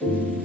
Welcome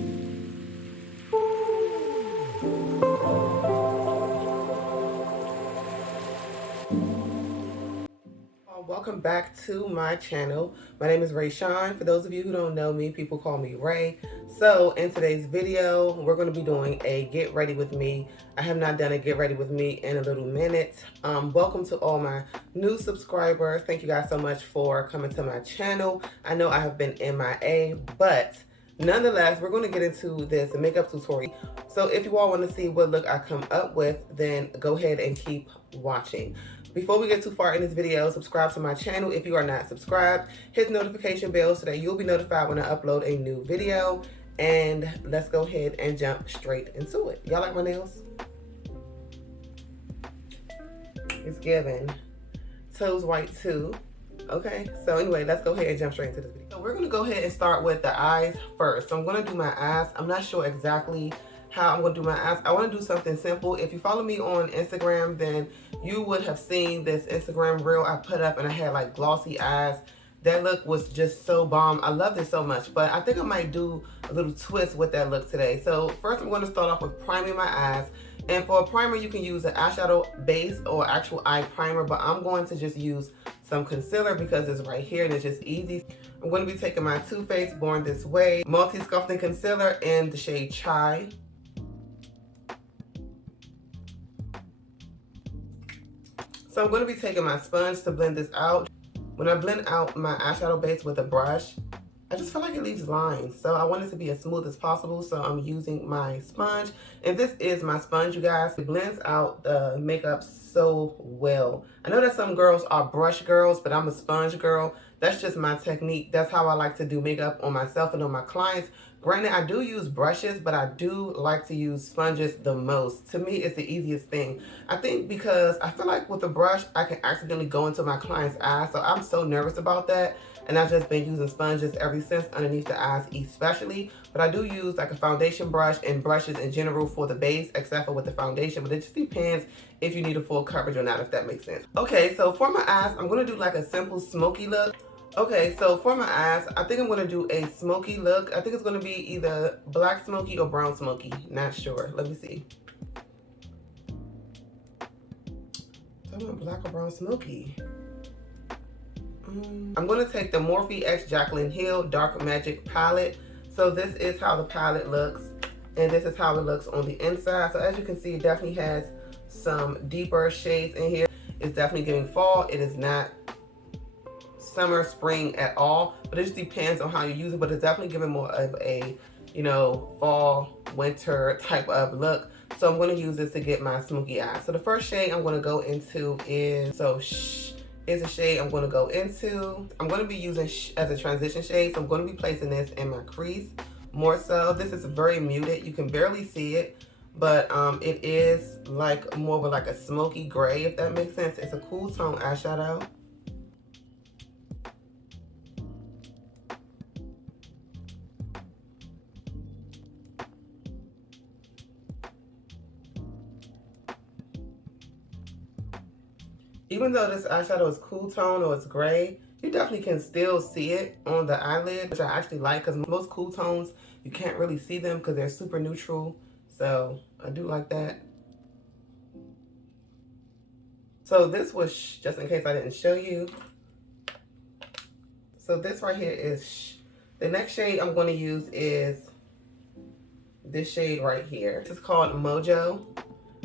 back to my channel. My name is Rayshawn. For those of you who don't know me, people call me Ray. So in today's video, we're going to be doing a get ready with me. I have not done a get ready with me in a little minute. Welcome to all my new subscribers. Thank you guys so much for coming to my channel. I know I have been MIA, but nonetheless, we're going to get into this makeup tutorial. So if you all want to see what look I come up with, then go ahead and keep watching. Before we get too far in this video, subscribe to my channel if you are not subscribed. Hit the notification bell so that you'll be notified when I upload a new video. And let's go ahead and jump straight into it. Y'all like my nails? It's giving. Toes white too. Okay, so anyway, let's go ahead and jump straight into this video. So we're gonna go ahead and start with the eyes first. So I'm gonna do my eyes. I'm not sure exactly how I'm gonna do my eyes. I wanna do something simple. If you follow me on Instagram, then you would have seen this Instagram reel I put up and I had like glossy eyes. That look was just so bomb. I loved it so much, but I think I might do a little twist with that look today. So first I'm gonna start off with priming my eyes. And for a primer, you can use an eyeshadow base or actual eye primer, but I'm going to just use some concealer because it's right here and it's just easy. I'm going to be taking my Too Faced Born This Way Multi-Sculpting Concealer in the shade Chai. So I'm going to be taking my sponge to blend this out. When I blend out my eyeshadow base with a brush, I just feel like it leaves lines. So I want it to be as smooth as possible. So I'm using my sponge. And this is my sponge, you guys. It blends out the makeup so well. I know that some girls are brush girls, but I'm a sponge girl. That's just my technique. That's how I like to do makeup on myself and on my clients. Granted, I do use brushes, but I do like to use sponges the most. To me, it's the easiest thing. I think because I feel like with a brush, I can accidentally go into my client's eyes. So I'm so nervous about that. And I've just been using sponges ever since, underneath the eyes especially. But I do use like a foundation brush and brushes in general for the base, except for with the foundation. But it just depends if you need a full coverage or not, if that makes sense. Okay, so for my eyes, I'm going to do like a simple smoky look. Okay, so for my eyes, I think I'm going to do a smoky look. I think it's going to be either black smoky or brown smoky. Not sure. Let me see. I want black or brown smoky. I'm going to take the Morphe X Jaclyn Hill Dark Magic palette. So this is how the palette looks. And this is how it looks on the inside. So as you can see, it definitely has some deeper shades in here. It's definitely giving fall. It is not summer, spring at all, but it just depends on how you use it. But it's definitely giving more of a, you know, fall, winter type of look. So I'm going to use this to get my smoky eyes. So the first shade I'm going to go into is, is a shade I'm going to go into. I'm going to be using as a transition shade. So I'm going to be placing this in my crease more so. This is very muted. You can barely see it, but it is like more of like a smoky gray, if that makes sense. It's a cool tone eyeshadow. Even though this eyeshadow is cool tone or it's gray, you definitely can still see it on the eyelid, which I actually like because most cool tones, you can't really see them because they're super neutral. So I do like that. So this was just in case I didn't show you. So this right here is the next shade I'm going to use is this shade right here. This is called Mojo.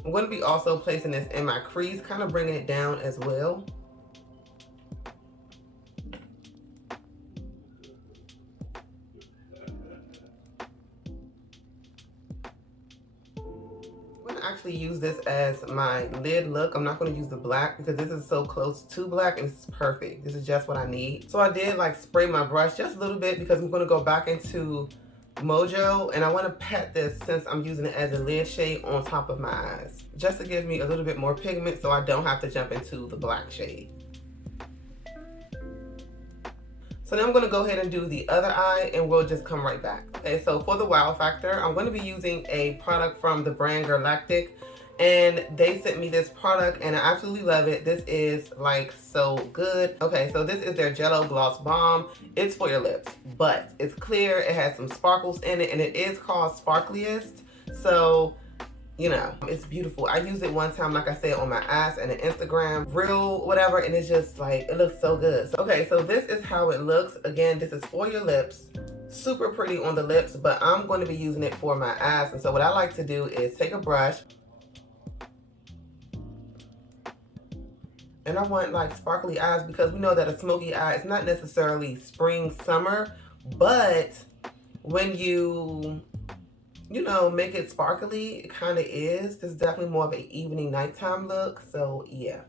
I'm going to be also placing this in my crease, kind of bringing it down as well. I'm going to actually use this as my lid look. I'm not going to use the black because this is so close to black and it's perfect. This is just what I need. So I did like spray my brush just a little bit because I'm going to go back into Mojo, and I want to pat this since I'm using it as a lid shade on top of my eyes, just to give me a little bit more pigment so I don't have to jump into the black shade. So now I'm going to go ahead and do the other eye and we'll just come right back. Okay, so for the wow factor, I'm going to be using a product from the brand Galactic. and they sent me this product and I absolutely love it. This is like so good. Okay, so this is their Jello Gloss Balm. It's for your lips, but it's clear. It has some sparkles in it, and it is called Sparkliest. So, you know, it's beautiful. I used it one time, like I said, on my ass and an Instagram reel, whatever, and it's just like, it looks so good. So, okay, so this is how it looks. Again, this is for your lips. Super pretty on the lips, but I'm going to be using it for my ass. And so what I like to do is take a brush, and I want like sparkly eyes, because we know that a smoky eye is not necessarily spring, summer, but when you know, make it sparkly, it kind of is. This is definitely more of an evening, nighttime look. So yeah.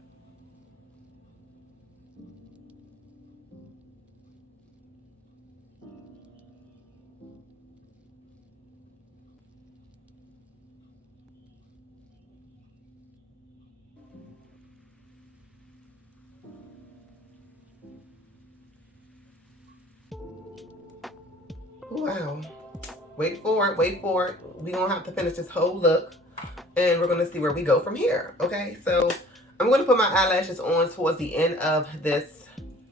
Wow. Wait for it, wait for it. We're gonna have to finish this whole look, and we're gonna see where we go from here. Okay, so I'm gonna put my eyelashes on towards the end of this,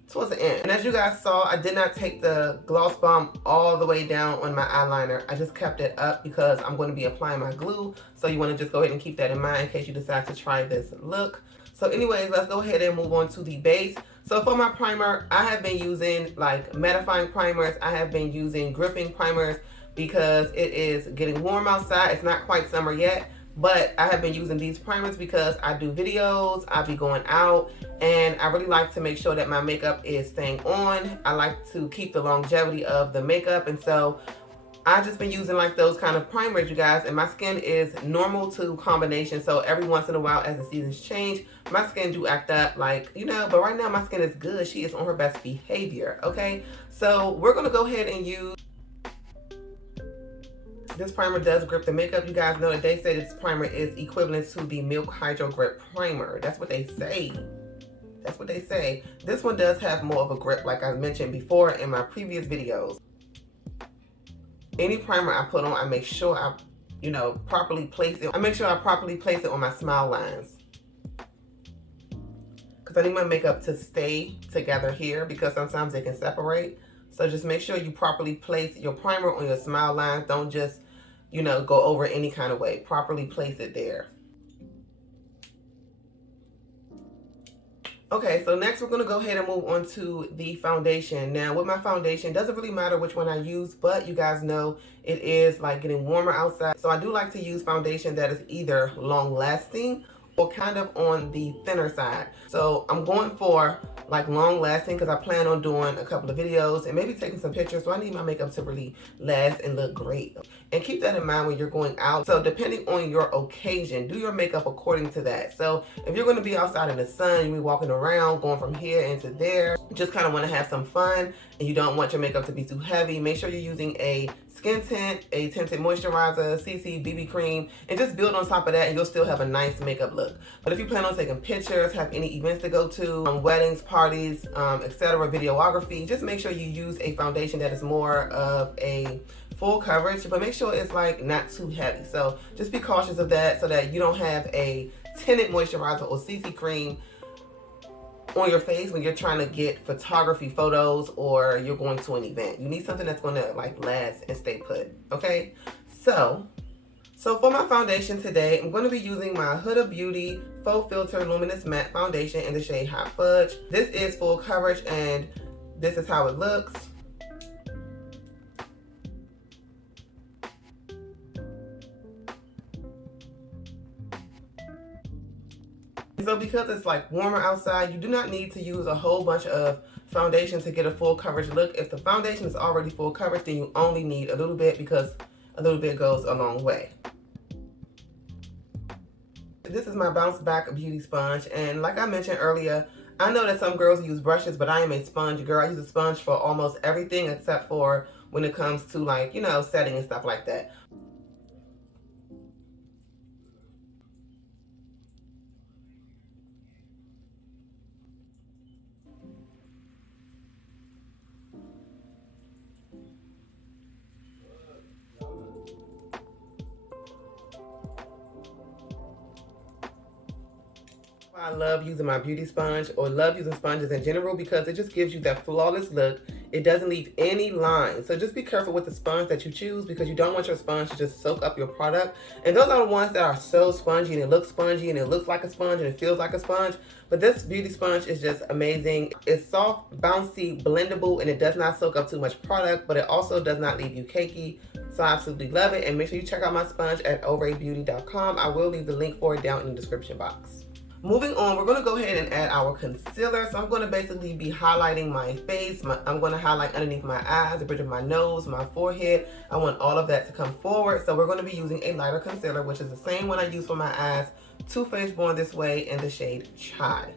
towards the end. And as you guys saw, I did not take the gloss bomb all the way down on my eyeliner. I just kept it up because I'm going to be applying my glue. So you want to just go ahead and keep that in mind in case you decide to try this look. So anyways, let's go ahead and move on to the base. So for my primer, I have been using like mattifying primers. I have been using gripping primers because it is getting warm outside. It's not quite summer yet, but I have been using these primers because I do videos, I be going out, and I really like to make sure that my makeup is staying on. I like to keep the longevity of the makeup, and so I've just been using like those kind of primers, you guys, and my skin is normal to combination, so every once in a while as the seasons change, my skin do act up, like, you know, but right now my skin is good. She is on her best behavior, okay? So we're gonna go ahead and use, this primer does grip the makeup. You guys know that they say this primer is equivalent to the Milk Hydro Grip Primer. That's what they say. That's what they say. This one does have more of a grip, like I mentioned before in my previous videos. Any primer I put on, I make sure I, you know, properly place it. I make sure I properly place it on my smile lines, because I need my makeup to stay together here, because sometimes it can separate. So just make sure you properly place your primer on your smile lines. Don't just, you know, go over any kind of way. Properly place it there. Okay, so next we're going to go ahead and move on to the foundation. Now with my foundation, it doesn't really matter which one I use, but you guys know it is like getting warmer outside. So I do like to use foundation that is either long lasting or kind of on the thinner side. So I'm going for like long lasting because I plan on doing a couple of videos and maybe taking some pictures. So I need my makeup to really last and look great. And keep that in mind when you're going out. So depending on your occasion, do your makeup according to that. So if you're going to be outside in the sun, you'll be walking around, going from here into there, just kind of want to have some fun and you don't want your makeup to be too heavy, make sure you're using a skin tint, a tinted moisturizer, CC, BB cream, and just build on top of that and you'll still have a nice makeup look. But if you plan on taking pictures, have any events to go to, weddings, parties, etc., videography, just make sure you use a foundation that is more of a full coverage, but make sure it's like not too heavy. So just be cautious of that so that you don't have a tinted moisturizer or CC cream on your face when you're trying to get photography photos or you're going to an event. You need something that's going to like last and stay put, okay? So for my foundation today, I'm going to be using my Huda Beauty Faux Filter Luminous Matte Foundation in the shade Hot Fudge. This is full coverage and this is how it looks. So because it's like warmer outside, you do not need to use a whole bunch of foundation to get a full coverage look. If the foundation is already full coverage, then you only need a little bit because a little bit goes a long way. This is my Bounce Back Beauty Sponge, and like I mentioned earlier, I know that some girls use brushes, but I am a sponge girl. I use a sponge for almost everything except for when it comes to like, you know, setting and stuff like that. I love using my beauty sponge, or love using sponges in general, because it just gives you that flawless look. It doesn't leave any lines. So just be careful with the sponge that you choose, because you don't want your sponge to just soak up your product. And those are the ones that are so spongy, and it looks spongy, and it looks like a sponge, and it feels like a sponge. But this beauty sponge is just amazing. It's soft, bouncy, blendable, and it does not soak up too much product, but it also does not leave you cakey. So I absolutely love it. And make sure you check out my sponge at oraybeauty.com. I will leave the link for it down in the description box. Moving on, we're going to go ahead and add our concealer. So I'm going to basically be highlighting my face. I'm going to highlight underneath my eyes, the bridge of my nose, my forehead. I want all of that to come forward. So we're going to be using a lighter concealer, which is the same one I use for my eyes, Too Faced Born This Way in the shade Chai.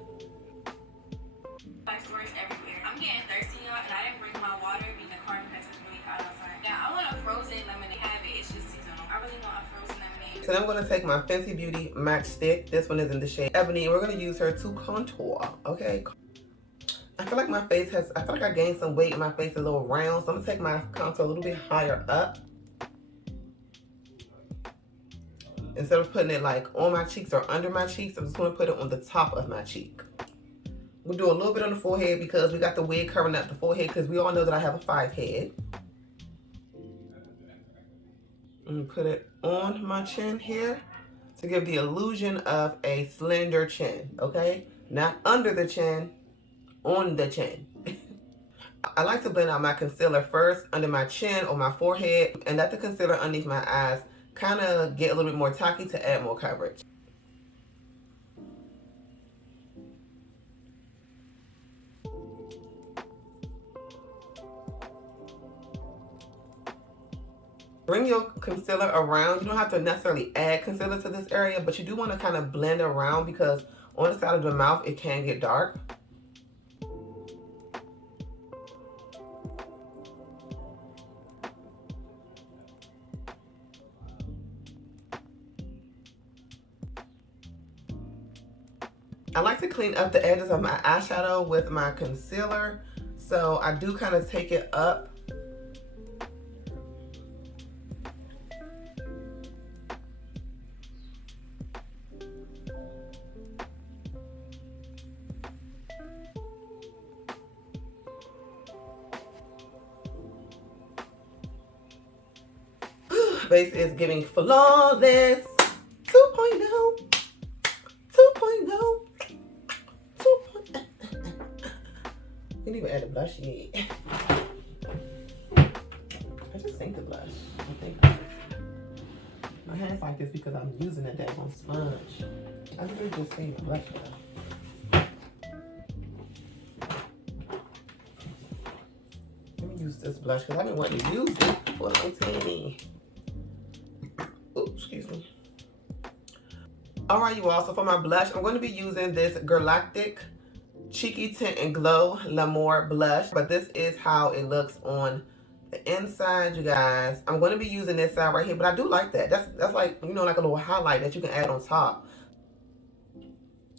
Storage everywhere. I'm getting thirsty, y'all, and I didn't bring my water because the car because it's really hot outside. Yeah, I want a frozen lemonade. Have it. It's just seasonal. I really want a frozen lemonade. So I'm going to take my Fenty Beauty MAC stick. This one is in the shade Ebony. We're going to use her to contour, okay? I feel like my face has, I feel like I gained some weight and my face is a little round. So I'm going to take my contour a little bit higher up. Instead of putting it like on my cheeks or under my cheeks, I'm just going to put it on the top of my cheek. We'll do a little bit on the forehead because we got the wig covering up the forehead, because we all know that I have a 5 head. And put it on my chin here to give the illusion of a slender chin, okay? Not under the chin, on the chin. I like to blend out my concealer first under my chin or my forehead, and let the concealer underneath my eyes kind of get a little bit more tacky to add more coverage. Bring your concealer around. You don't have to necessarily add concealer to this area, but you do want to kind of blend around, because on the side of the mouth it can get dark. I like to clean up the edges of my eyeshadow with my concealer, so I do kind of take it up. Base is giving flawless 2.0. 2.0. 2.0. Didn't even add a blush yet. I just think the blush. I think my hand's like this because I'm using a daggone sponge. I really just saved the blush though. Let me use this blush because I've been wanting to use it for a long time. Oops, excuse me. Alright, you all, so for my blush, I'm going to be using this Galactic Cheeky Tint and Glow L'Amour blush. But this is how it looks on the inside, you guys. I'm going to be using this side right here, but I do like that. That's like, you know, like a little highlight that you can add on top.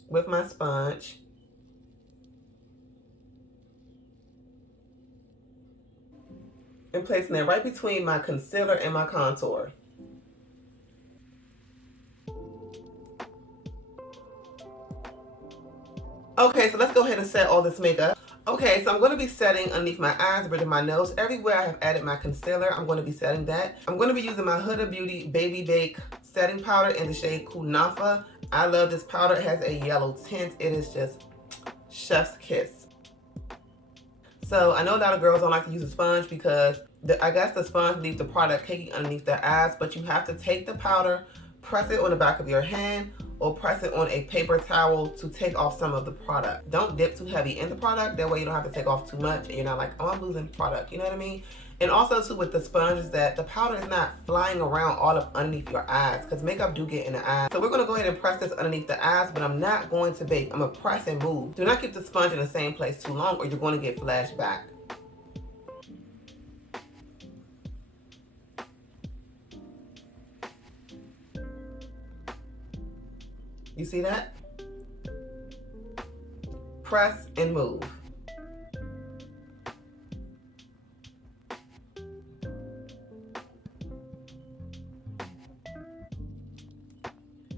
With my sponge. And placing it right between my concealer and my contour. Okay, so let's go ahead and set all this makeup. Okay, so I'm going to be setting underneath my eyes, bridge of my nose. Everywhere I have added my concealer, I'm going to be setting that. I'm going to be using my Huda Beauty Baby Bake setting powder in the shade Kunafa. I love this powder. It has a yellow tint. It is just chef's kiss. So I know a lot of girls don't like to use a sponge because I guess the sponge leaves the product cakey underneath their eyes, but you have to take the powder, press it on the back of your hand, or press it on a paper towel to take off some of the product. Don't dip too heavy in the product. That way you don't have to take off too much and you're not like, oh, I'm losing product. You know what I mean? And also too with the sponge is that the powder is not flying around all up underneath your eyes, because makeup do get in the eyes. So we're gonna go ahead and press this underneath the eyes, but I'm not going to bake. I'm gonna press and move. Do not keep the sponge in the same place too long or you're gonna get flashback. You see that? Press and move.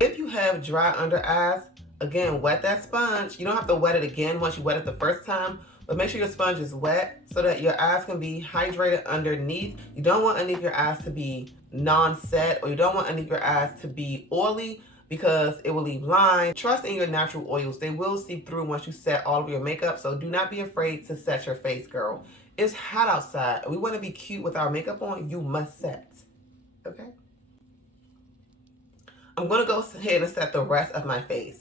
If you have dry under eyes, Again, wet that sponge. You don't have to wet it again once you wet it the first time, but make sure your sponge is wet so that your eyes can be hydrated underneath. You don't want underneath your eyes to be non-set, or you don't want underneath your eyes to be oily because it will leave lines. Trust in your natural oils. They will seep through once you set all of your makeup, so do not be afraid to set your face, girl. It's hot outside. We want to be cute with our makeup on. You must set, okay? I'm going to go ahead and set the rest of my face.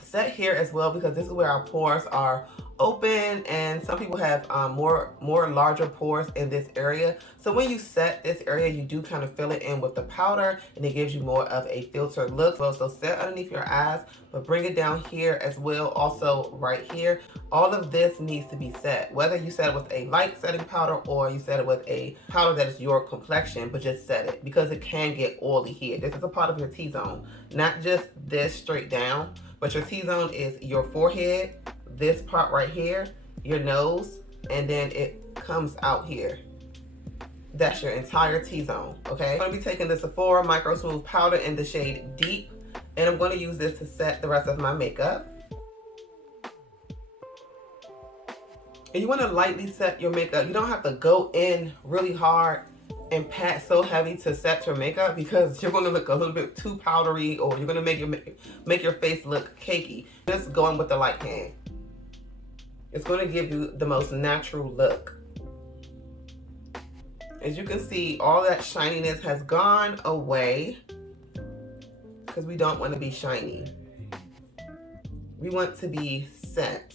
Set here as well because this is where our pores are open, and some people have more larger pores in this area. So when you set this area, you do kind of fill it in with the powder, and it gives you more of a filtered look. So set underneath your eyes, but bring it down here as well, also right here. All of this needs to be set, whether you set it with a light setting powder or you set it with a powder that is your complexion, but just set it because it can get oily here. This is a part of your T-zone, not just this straight down, but your T-zone is your forehead, this part right here, your nose, and then it comes out here. That's your entire T-zone, okay? I'm gonna be taking the Sephora Micro Smooth Powder in the shade Deep, and I'm gonna use this to set the rest of my makeup. And you wanna lightly set your makeup. You don't have to go in really hard and pat so heavy to set your makeup because you're going to look a little bit too powdery, or you're going to make your face look cakey. Just going with the light hand. It's going to give you the most natural look. As you can see, all that shininess has gone away because we don't want to be shiny. We want to be set.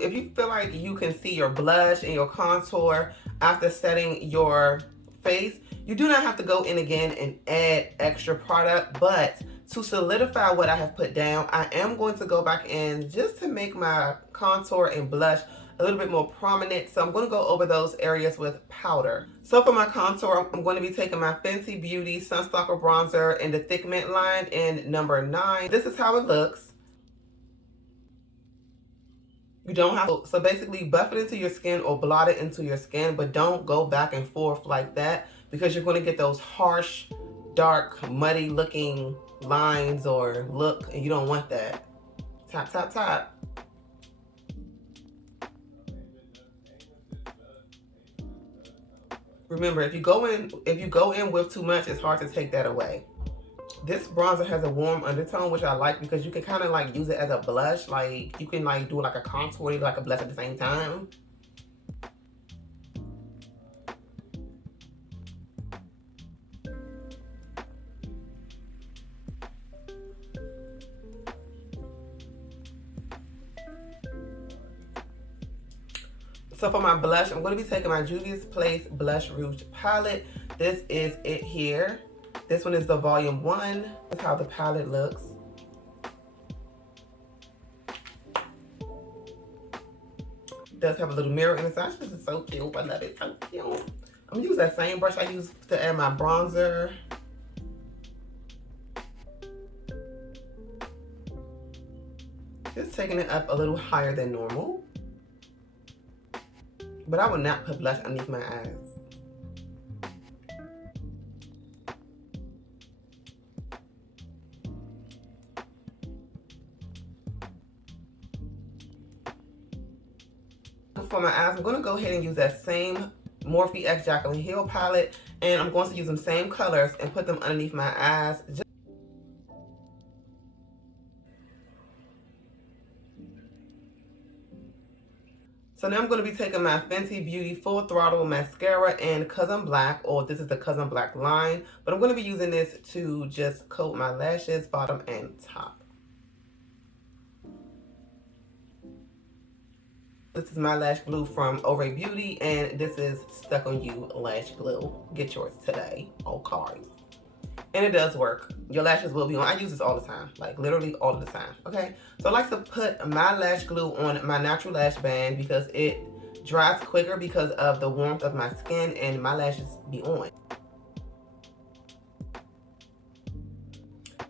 If you feel like you can see your blush and your contour after setting your face, you do not have to go in again and add extra product, but to solidify what I have put down, I am going to go back in just to make my contour and blush a little bit more prominent. So I'm going to go over those areas with powder. So for my contour, I'm going to be taking my Fenty Beauty Sunstalker Bronzer in the Thick Mint line in number 9. This is how it looks. You don't have to, so basically buff it into your skin or blot it into your skin, but don't go back and forth like that because you're going to get those harsh, dark, muddy looking lines or look, and you don't want that. Tap, tap, tap. Remember, if you go in with too much, it's hard to take that away. This bronzer has a warm undertone, which I like because you can kind of like use it as a blush. Like you can like do like a contour, like a blush at the same time. So for my blush, I'm going to be taking my Juvia's Place Blush Rouge palette. This is it here. This one is the volume 1. That's how the palette looks. It does have a little mirror in the side. This is so cute. I love it. So cute. I'm going to use that same brush I used to add my bronzer. Just taking it up a little higher than normal. But I will not put blush underneath my eyes. For my eyes, I'm going to go ahead and use that same Morphe X Jaclyn Hill palette, and I'm going to use them same colors and put them underneath my eyes. So now I'm going to be taking my Fenty Beauty Full Throttle Mascara in Cause I'm Black, or this is the Cause I'm Black line, but I'm going to be using this to just coat my lashes, bottom and top. This is my lash glue from Oraybeauty, and this is Stuck On You Lash Glue. Get yours today on cards. And it does work. Your lashes will be on. I use this all the time, like literally all the time, okay? So I like to put my lash glue on my natural lash band because it dries quicker because of the warmth of my skin, and my lashes be on.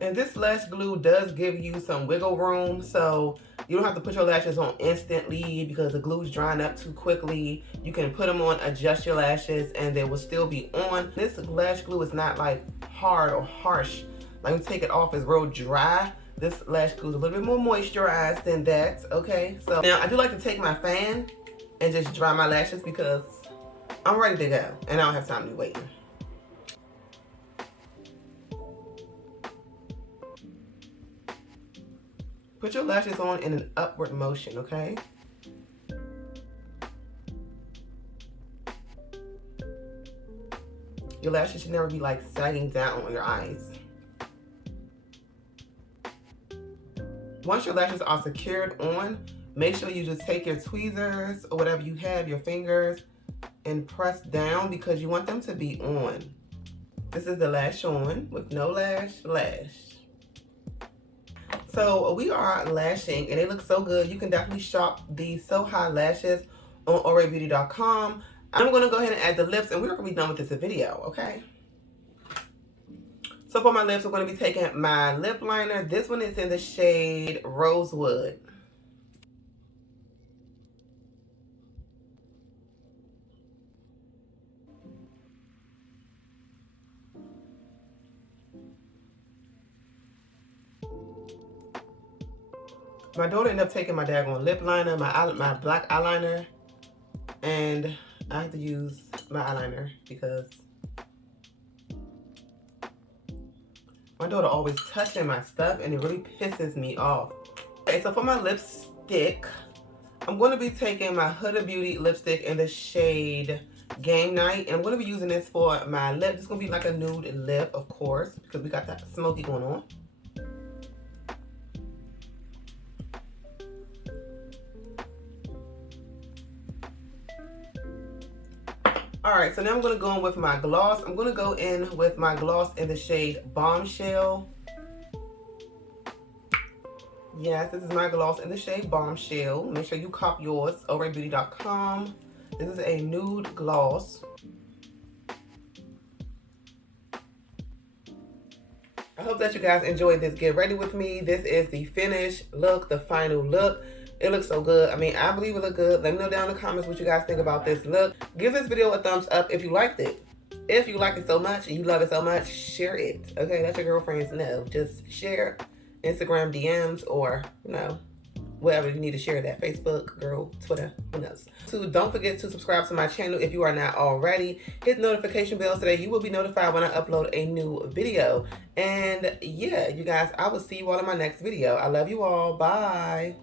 And this lash glue does give you some wiggle room, so you don't have to put your lashes on instantly because the glue's drying up too quickly. You can put them on, adjust your lashes, and they will still be on. This lash glue is not like hard or harsh. Like when you take it off, it's real dry. This lash glue is a little bit more moisturized than that, okay? So now I do like to take my fan and just dry my lashes because I'm ready to go and I don't have time to be waiting. Put your lashes on in an upward motion, okay? Your lashes should never be like sagging down on your eyes. Once your lashes are secured on, make sure you just take your tweezers or whatever you have, your fingers, and press down because you want them to be on. This is the lash on with no lash. So we are lashing and they look so good. You can definitely shop these So High lashes on Oraybeauty.com. I'm going to go ahead and add the lips and we're going to be done with this video, okay? So for my lips, I'm going to be taking my lip liner. This one is in the shade Rosewood. My daughter ended up taking my daggone lip liner, my black eyeliner, and I have to use my eyeliner because my daughter always touching my stuff and it really pisses me off. Okay, so for my lipstick, I'm going to be taking my Huda Beauty lipstick in the shade Game Night. And I'm going to be using this for my lip. It's going to be like a nude lip, of course, because we got that smoky going on. Alright, so now I'm going to go in with my gloss. I'm going to go in with my gloss in the shade Bombshell. Yes, this is my gloss in the shade Bombshell. Make sure you cop yours, Oraybeauty.com. This is a nude gloss. I hope that you guys enjoyed this get ready with me. This is the finished look, the final look. It looks so good. I mean, I believe it look good. Let me know down in the comments what you guys think about this look. Give this video a thumbs up if you liked it. If you like it so much and you love it so much, share it. Okay, let your girlfriends know. Just share Instagram DMs or, you know, wherever you need to share that. Facebook, girl, Twitter, who knows. So don't forget to subscribe to my channel if you are not already. Hit the notification bell so that you will be notified when I upload a new video. And yeah, you guys, I will see you all in my next video. I love you all. Bye.